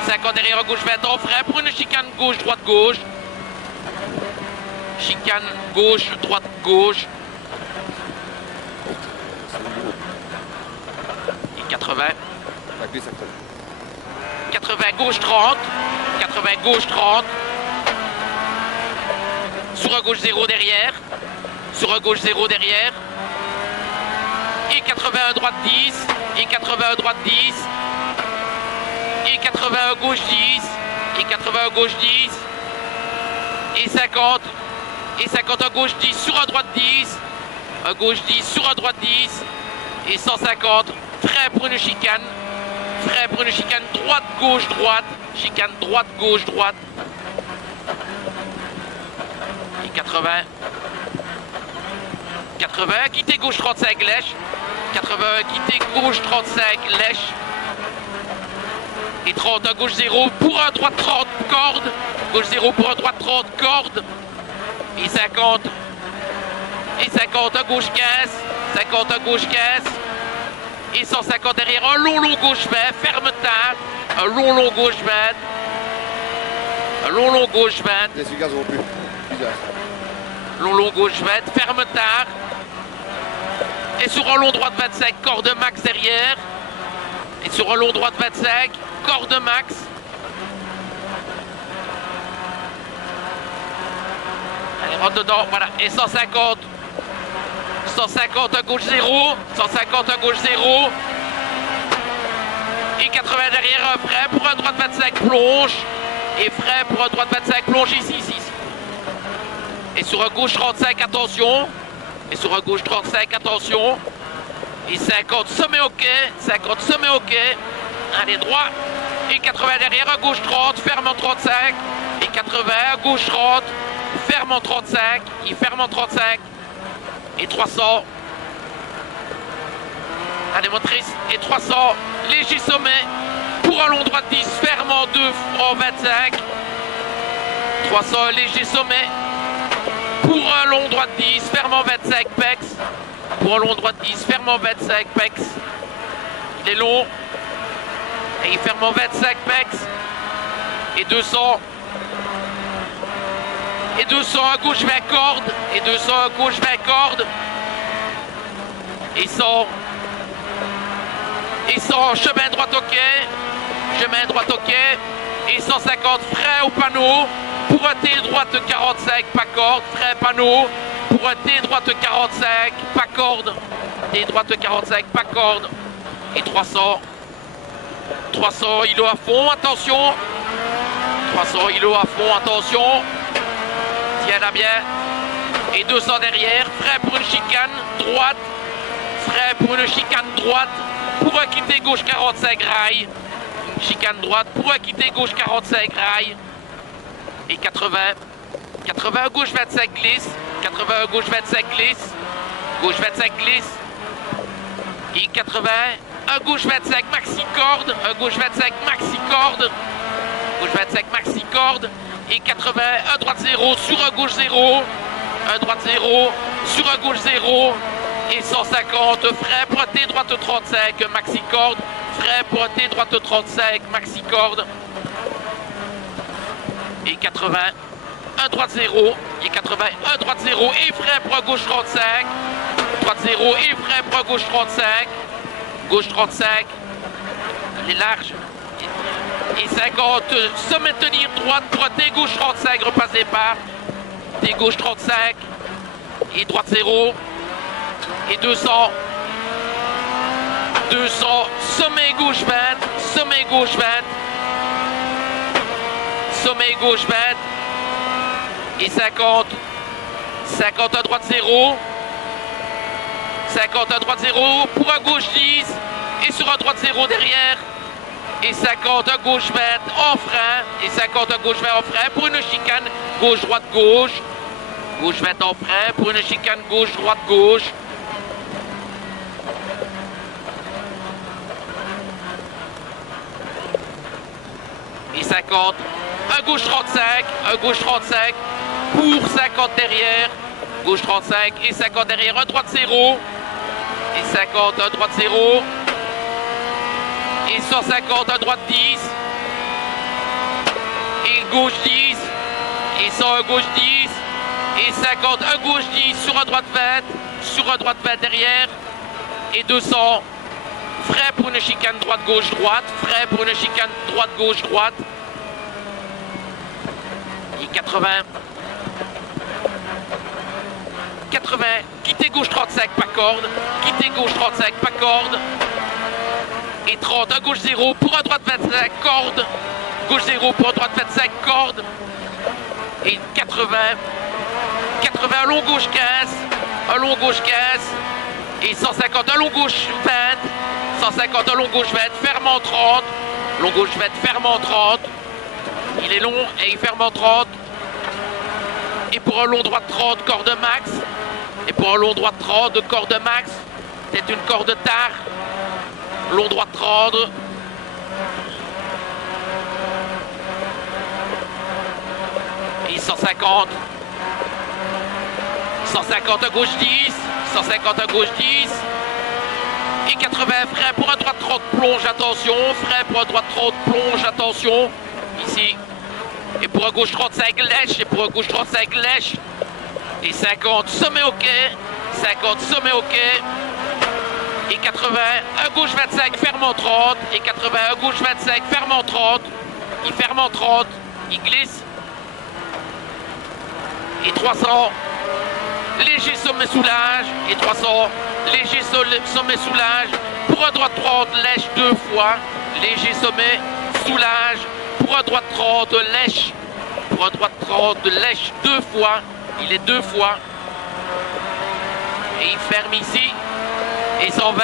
50 derrière, un gauche 20 en frein pour une chicane gauche, droite, gauche. Chicane gauche, droite, gauche. Et 80. 80 gauche 30. 80 gauche 30. Sur un gauche 0 derrière. Sur un gauche 0 derrière. Et 81 droite 10. Et 81 droite 10. Et 81 gauche 10. Et 81 gauche 10. Et 50. Et 50 à gauche 10 sur un droite 10. Un gauche 10 sur un droite 10. Et 150. Frein pour une chicane. Frein pour une chicane droite, gauche, droite. Chicane droite, gauche, droite. Et 80. 80, quitter gauche 35, lèche. 80, quitter gauche 35, lèche. Et 30, à gauche 0 pour un droite 30, corde. Gauche 0 pour un droite 30, corde. Et 50. Et 50, à gauche 15. 50, à gauche 15. Et 150 derrière, un long gauche 20, ferme tard. Un long gauche 20. Un long gauche 20. Les gaz vont plus. Long gauche 20, ferme tard. Et sur un long droite 25, corde max derrière. Et sur un long droite 25, corde max. Allez, rentre dedans, voilà. Et 150. 150 à gauche 0. 150 à gauche 0. Et 80 derrière, un frein pour un droite 25, plonge. Et frein pour un droite 25, plonge ici. Et sur un gauche 35, attention. Et sur un gauche 35, attention. Et 50, sommet OK. 50, sommet OK. Allez, droit. Et 80 derrière, à gauche 30, ferme en 35. Et 80, à gauche 30, ferme en 35. Il ferme en 35. Et 300. Allez, motrice. Et 300. Léger sommet. Pour un long droite 10, ferme en 2 en 25. 300, léger sommet. Pour un long droite 10, ferme en 25, pex. Pour un long droite 10, ferme en 25, pex. Il est long. Et il ferme en 25, pex. Et 200. Et 200 à gauche 20 cordes. Et 200 à gauche 20 cordes. Et 100. Et 100, chemin droite OK. Chemin droite OK. Et 150, frein au panneau. Pour un T droite 45, pas corde, frein panneau. Pour un T droite 45, pas corde. T droite 45, pas corde. Et 300. 300, îlot à fond, attention. 300, îlot à fond, attention. Tiens-la bien. Et 200 derrière, frein pour une chicane, droite. Frein pour une chicane droite. Pour un quitter gauche 45, rail. Chicane droite, pour un quitter gauche 45, rail. Et 80. 80 gauche 25 glisse. 80 gauche 25 glisse. Gauche 25 glisse. Et 80. Un gauche 25 maxi corde. Un gauche 25 maxi corde. Gauche 25 maxi corde. Et 80. Un droite 0 sur un gauche 0. Un droite 0 sur un gauche 0. Et 150. Frein pour un T droite 35 maxi corde. Frein pour un T droite 35 maxi corde. Et 80, 1 droite 0, et 80, 1 droite 0, et frein pour un gauche 35, droite 0, et frein pour un gauche 35, gauche 35, il est large, et 50, se maintenir droite pour un T gauche 35, repasse départ, T gauche 35, et droite 0, et 200, 200, sommet gauche 20, sommet gauche 20, sommet gauche 20 et 50. 50 à droite 0. 50 à droite 0 pour un gauche 10 et sur un droite 0 derrière. Et 50 à gauche 20 en frein. Et 50 à gauche 20 en frein pour une chicane gauche-droite-gauche. Gauche 20 en frein pour une chicane gauche-droite-gauche. Et 50, un gauche 35 pour 50 derrière, gauche 35 et 50 derrière, un droite 0, et 50, un droite 0, et 150, un droite 10, et gauche 10, et 100, un gauche 10, et 50, un gauche 10 sur un droite 20, sur un droite 20 derrière, et 200. Frein pour une chicane droite-gauche-droite. Frein pour une chicane droite-gauche-droite. Et 80. 80. Quittez gauche 35, pas corde. Quittez gauche 35, pas corde. Et 30. Un gauche 0 pour un droite 25, corde. Gauche 0 pour un droite 25, corde. Et 80. 80. Un long gauche 15. Un long gauche 15. Et 150. Un long gauche 20. 150, un long gauche 20, ferme en 30. Long gauche 20, ferme en 30. Il est long et il ferme en 30. Et pour un long droite 30, corde max. Et pour un long droite 30, corde max. C'est une corde tard. Long droite 30. Et 150. 150 à gauche 10. 150 à gauche 10. Et 80, frein pour un droite 30, plonge, attention. Frein pour un droite 30, plonge, attention. Ici. Et pour un gauche 35, lèche. Et pour un gauche 35, lèche. Et 50, sommet ok. 50, sommet ok. Et 80, un gauche 25, ferme en 30. Et 80, un gauche 25, ferme en 30. Il ferme en 30. Il glisse. Et 300. Léger sommet soulage. Et 300. Léger sommet soulage. Pour un droite 30, lèche 2 fois. Léger sommet soulage. Pour un droite 30, lèche. Pour un droite 30, lèche 2 fois. Il est 2 fois. Et il ferme ici. Et 120.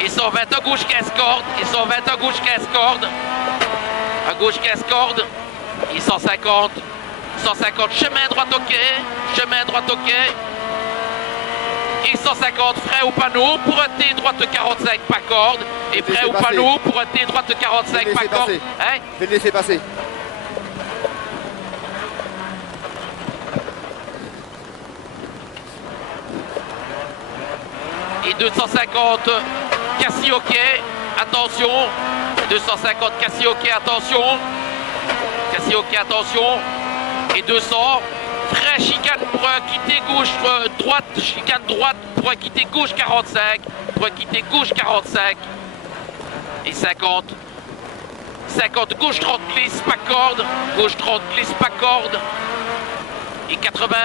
Et 120 à gauche 15 cordes. Et 120 à gauche 15 cordes. À gauche 15 cordes. Et 150. 150, chemin droite ok. Chemin droite ok. Et 150, frein au panneau pour un T droite 45 pas corde. Et frein au panneau pour un T droite 45 pas corde. Hein? Je vais le laisser passer. Et 250, Cassis ok. Attention. 250, Cassis ok. Attention. Cassis ok. Attention. Et 200. Frein chicane pour quitter gauche droite, chicane droite pour quitter gauche 45, pour quitter gauche 45. Et 50. 50, gauche 30 glisse, pas corde, gauche 30 glisse, pas corde. Et 80.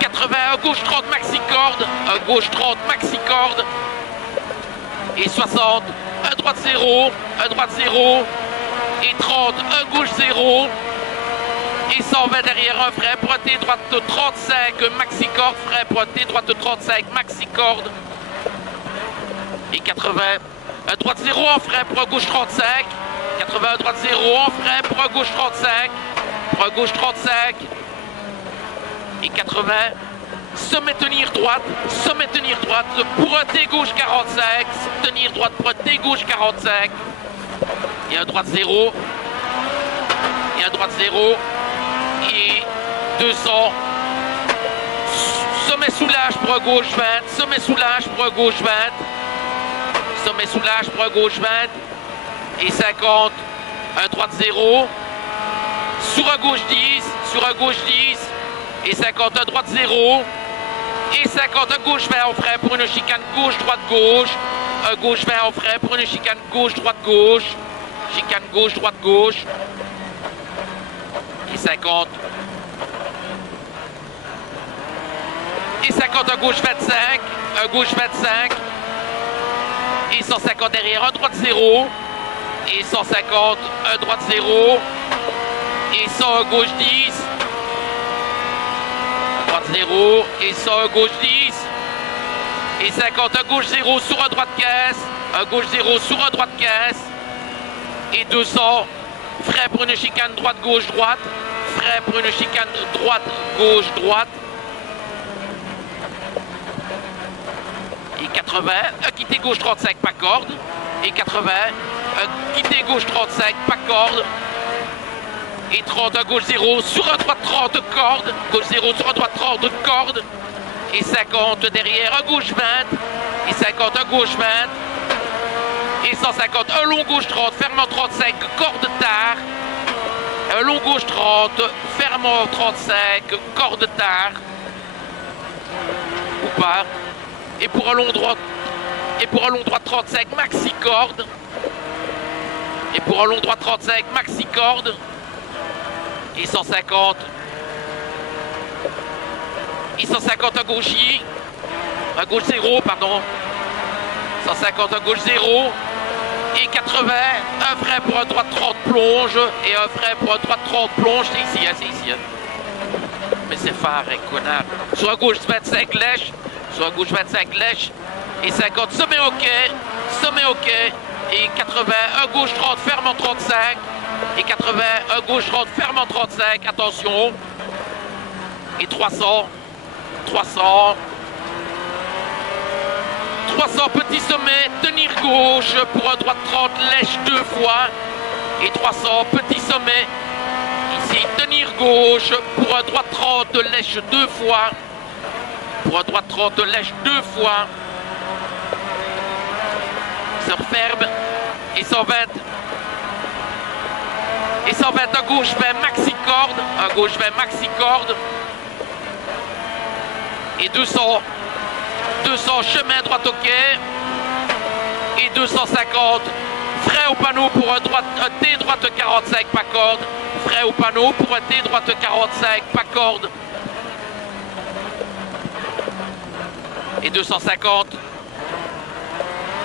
80, gauche 30 maxi corde, gauche 30 maxi corde. Et 60, un droite 0, un droite 0. Et 30, un gauche 0. Et 120 derrière un frein pour un T droite 35 maxi corde, frein pour un T droite 35 maxi corde. Et 80, un droite 0 en frein pour un gauche 35. 80, un droite 0 en frein pour un gauche 35. Pour un gauche 35. Et 80, sommet tenir droite pour un T gauche 45. Tenir droite pour un T gauche 45. Et un droite 0. Et un droite 0. Et 200. Sommet soulage pour un gauche 20. Sommet soulage pour un gauche 20. Sommet soulage pour un gauche 20. Et 50. Un droite 0. Sur un gauche 10. Sur un gauche 10. Et 50. Un droite 0. Et 50. Un gauche 20 en frein pour une chicane gauche droite gauche. Un gauche 20 en frein pour une chicane gauche droite gauche. Chicane gauche droite gauche. Et 50. Et 50 à gauche 25. Un gauche 25. Et 150 derrière. Un droite 0. Et 150. Un droite 0. Et 100 à gauche 10. Droite 0. Et 100 à gauche 10. Et 50 à gauche 0 sur un droite 15. Un gauche 0 sur un droite 15. Et 200, frais pour une chicane droite-gauche-droite. Frais pour une chicane droite-gauche-droite. Et 80, quitté gauche 35, pas corde. Et 80, quitté gauche 35, pas corde. Et 30, gauche 0, sur un droite 30, corde. Gauche 0, sur un droite 30, corde. Et 50 derrière, gauche 20. Et 50, gauche 20. Et 150, un long gauche 30, fermant 35, corde tard. Un long gauche 30, fermant 35, corde tard. Ou pas. Et pour un long droit, 35, maxi corde. Et pour un long droit 35, maxi corde. Et 150. Et 150 un gauchier. Un gauche 0, pardon. 150 un gauche 0. Et 80, un frais pour un droite 30 plonge. Et un frais pour un droite 30 plonge. C'est ici, c'est ici. Mais c'est phare, connard. Sur un gauche 25 lèche. Sur un gauche 25 lèche. Et 50, sommet ok. Sommet ok. Et 80, un gauche 30, ferme en 35. Et 80, un gauche 30, ferme en 35. Attention. Et 300. 300. 300, petit sommet, tenir gauche pour un droite 30, lèche 2 fois. Et 300, petit sommet, ici, tenir gauche pour un droite 30, lèche 2 fois. Pour un droite 30, lèche 2 fois. Se referme. Et 120. Et 120, un gauche 20, maxi corde. Un gauche 20, maxi corde. Et 200. 200, chemin droite ok. Et 250, frais au panneau pour un T droite 45, pas corde. Frais au panneau pour un T droite 45, pas corde. Et 250.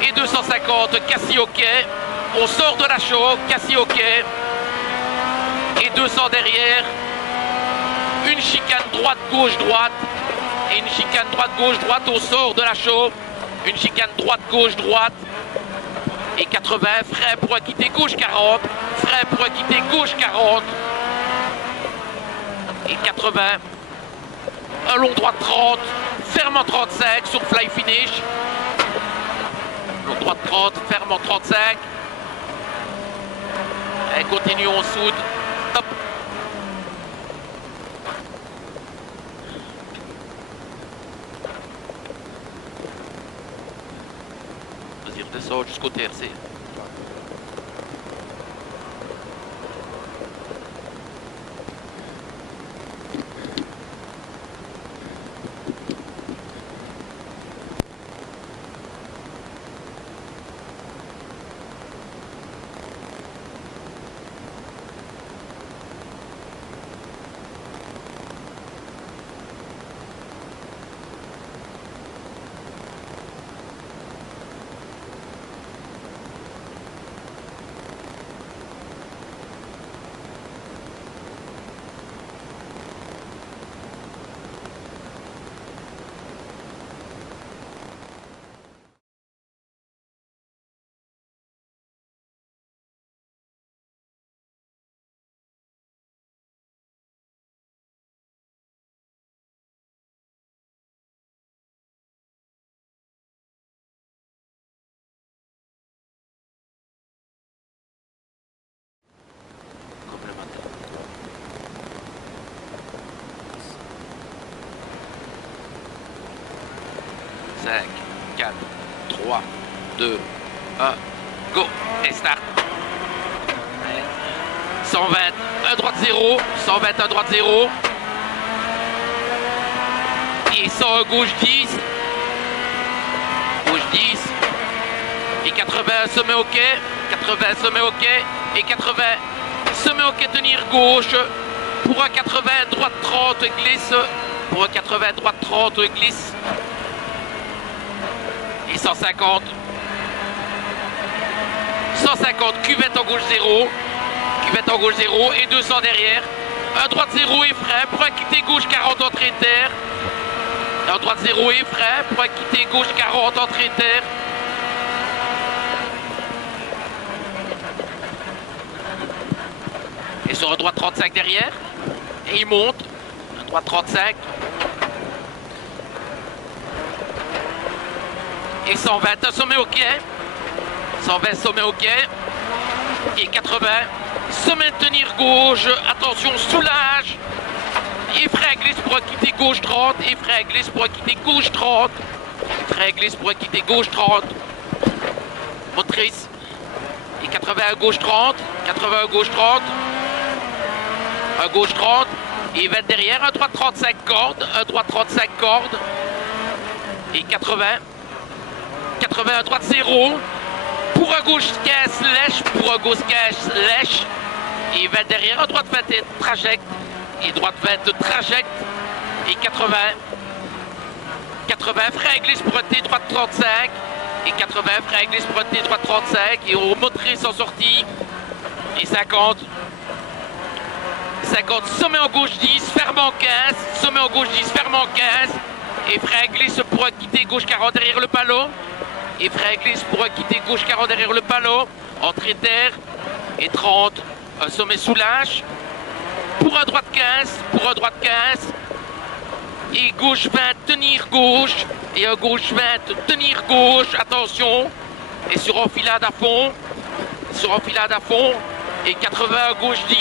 Et 250, cassis ok. On sort de la chaux, cassis ok. Et 200 derrière. Une chicane droite-gauche-droite. Et une chicane droite-gauche-droite, on sort de la chaux. Une chicane droite-gauche-droite. Et 80, frais pour quitter gauche 40. Frais pour quitter gauche 40. Et 80. Un long droit 30. Ferme en 35 sur fly finish. Long droit 30, ferme en 35. Et continue, on soude. Hop. Redescend jusqu'au TRC. Cinq, 4, 3, 2, 1, go, et start. 120, 1 droite 0, 120, 1 droite 0. Et 100, gauche 10. Gauche 10. Et 80, sommet ok. 80, sommet ok. Et 80, sommet ok, tenir gauche. Pour un 80, droite 30, glisse. Pour un 80, droite 30, glisse. Et 150. 150, cuvette en gauche 0. Cuvette en gauche 0 et 200 derrière. Un droite 0 et frein pour un quitter gauche 40 entrée terre. Un droite 0 et frein pour un quitter gauche 40 entrée terre. Et sur un droit 35 derrière. Et il monte. Un droit 35. Et 120, un sommet au quai. 120, sommet au quai. Et 80. Sommet de tenir gauche. Attention, soulage. Et frein glisse pour quitter gauche 30. Et frein glisse pour quitter gauche 30. Frein glisse pour quitter gauche 30. Motrice. Et 80 à gauche 30. 80 à gauche 30. Un gauche 30. Et il va être derrière. Un droit 35 cordes. Un droit 35 cordes. Et 80. 80 à droite 0. Pour un gauche 15 lèche. Pour un gauche 15 lèche. Et il va être derrière. Un droite 20 trajecte. Et droite 20 trajecte. Et 80. 80 frein glisse pour un T droite 35. Et 80 frein glisse pour un T droite 35. Et au motrice en sortie. Et 50. 50 sommet en gauche 10. Ferme en 15. Sommet en gauche 10. Ferme en 15. Et frein glisse pour quitter gauche 40 derrière le panneau. Et frein glisse pour quitter gauche 40 derrière le panneau. Entrée terre. Et 30. Un sommet soulage. Pour un droite 15. Pour un droite 15. Et gauche 20, tenir gauche. Et un gauche 20, tenir gauche. Attention. Et sur enfilade à fond. Sur enfilade à fond. Et 80 à gauche 10.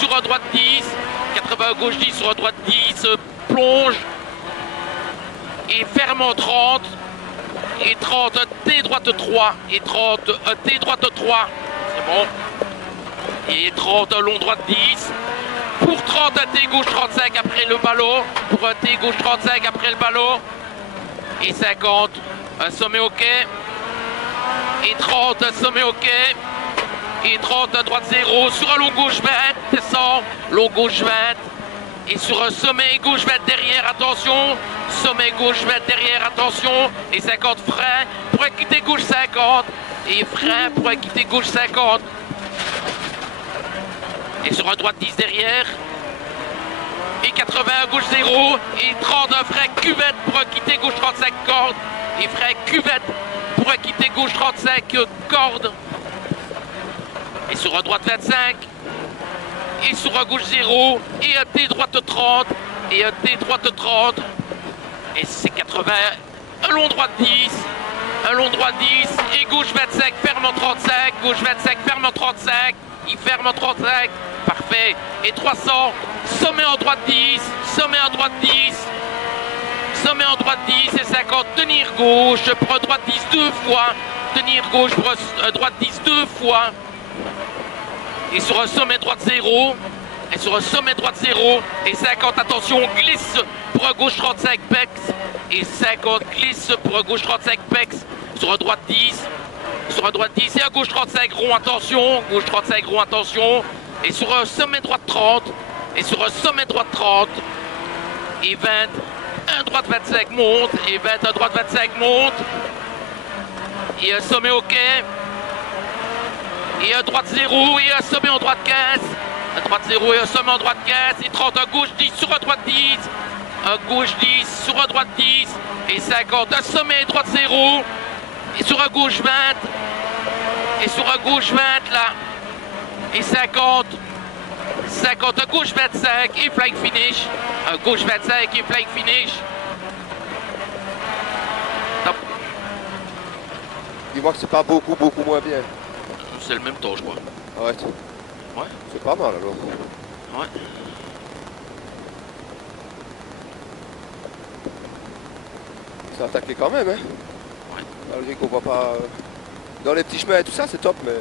Sur un droite 10. 80 à gauche 10. Sur un droite 10. Plonge. Et ferme en 30. Et 30, un T droite 3. Et 30, un T droite 3. C'est bon. Et 30, un long droite 10. Pour 30, un T gauche 35 après le ballot. Pour un T gauche 35 après le ballot. Et 50, un sommet au quai. Et 30, un sommet au quai. Et 30, un droite 0. Sur un long gauche 20, descend. Long gauche 20. Et sur un sommet gauche 20 derrière, attention. Sommet gauche 20 derrière, attention. Et 50 frein pour quitter gauche 50. Et frein pour quitter gauche 50. Et sur un droite 10 derrière. Et 80 à gauche 0. Et 30 un frein cuvette pour quitter gauche 35 cordes. Et frein cuvette pour quitter gauche 35 cordes. Et sur un droite 25. Et sur un gauche 0. Et un T droite 30. Et un T droite 30. Et c'est 80. Un long droite 10. Un long droite 10. Et gauche 25 ferme en 35. Gauche 25 ferme en 35. Il ferme en 35. Parfait. Et 300. Sommet en droite 10. Sommet en droite 10. Sommet en droite 10 et 50. Tenir gauche pour un droite 10 deux fois. Tenir gauche pour un droite 10 deux fois. Et sur un sommet droite 0. Et sur un sommet droite 0. Et 50. Attention, glisse pour un gauche 35 pex. Et 50 glisse pour un gauche 35 pex. Sur un droite 10. Sur un droite 10 et un gauche 35 rond. Attention. Gauche 35 rond. Attention. Et sur un sommet droite 30. Et sur un sommet droite 30. Et 20. Un droite 25 monte. Et 20. Un droite 25 monte. Et un sommet au quai. Et un droite 0. Et un sommet en droite 15. Un droite 0 et un sommet en droite 15. Et 30. Un gauche 10 sur un droite 10. Un gauche 10 sur un droite 10. Et 50. Un sommet droite 0. Et sur un gauche 20. Et sur un gauche 20 là. Et 50. 50, un gauche 25 et flying finish. Un gauche 25 et flying finish. Top. Dis-moi que c'est pas beaucoup moins bien. C'est le même temps, je crois. Ouais. Ouais. C'est pas mal alors. Ouais. C'est attaqué quand même, hein. Ouais. Malgré qu'on voit pas dans les petits chemins et tout ça, c'est top, mais